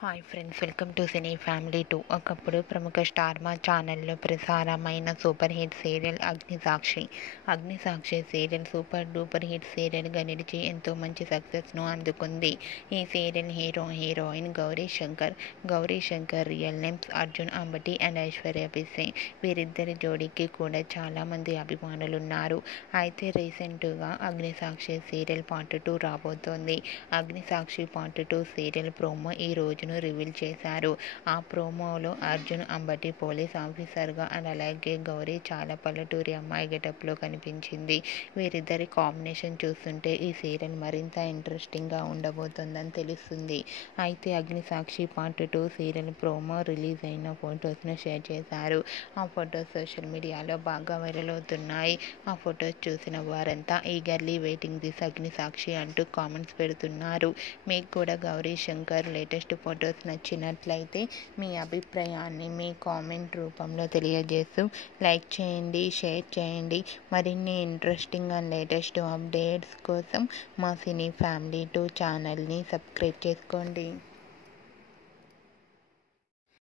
Hi friends, welcome to cine family 2. ఒకప్పుడు ప్రముఖ star Maa ఛానల్లో ప్రసారమైన super hit serial Agnisakshi serial super duper hit సీరియల్గా నిలిచి ఎంతో మంచి సక్సెస్ను అందుకుంది. ఈ serial heroine Gauri Shankar real names Arjun Ambati and Aishwarya Pisse. వీరిద్దరి జోడీకి కూడా చాలామంది అభిమానులున్నారు. అయితే రీసెంట్గా అగ్నిసాక్షి సీరియల్ పార్ట్ 2 రాబోతోంది. అగ్నిసాక్షి పార్ట్ 2 సీరియల్ ప్రోమో ఈ రోజును రివీల్ చేశారు. ఆ ప్రోమోలో అర్జున్ అంబటి పోలీస్ ఆఫీసర్గా అండ్ అలాగే గౌరీ చాలా పల్లెటూరి అమ్మాయి గెటప్లో కనిపించింది. వీరిద్దరి కాంబినేషన్ చూస్తుంటే ఈ సీరియల్ మరింత ఇంట్రెస్టింగ్గా ఉండబోతోందని తెలుస్తుంది. అయితే Agnisakshi part 2 serial promo release అయిన ఫొటోస్ను షేర్ చేశారు. ఆ ఫొటోస్ సోషల్ మీడియాలో బాగా వైరల్ అవుతున్నాయి. ఆ ఫొటోస్ చూసిన వారంతా ఈగర్లీ వెయిటింగ్ దిస్ అగ్నిసాక్షి అంటూ కామెంట్స్ పెడుతున్నారు. మీకు కూడా గౌరీ శంకర్ లేటెస్ట్ ఫొటోస్ నచ్చినట్లయితే మీ అభిప్రాయాన్ని మీ కామెంట్ రూపంలో తెలియజేస్తూ లైక్ చేయండి, షేర్ చేయండి. మరిన్ని ఇంట్రెస్టింగ్ అండ్ లేటెస్ట్ అప్డేట్స్ కోసం మా సినీ ఫ్యామిలీ 2 ఛానల్ని సబ్స్క్రైబ్ చేసుకోండి.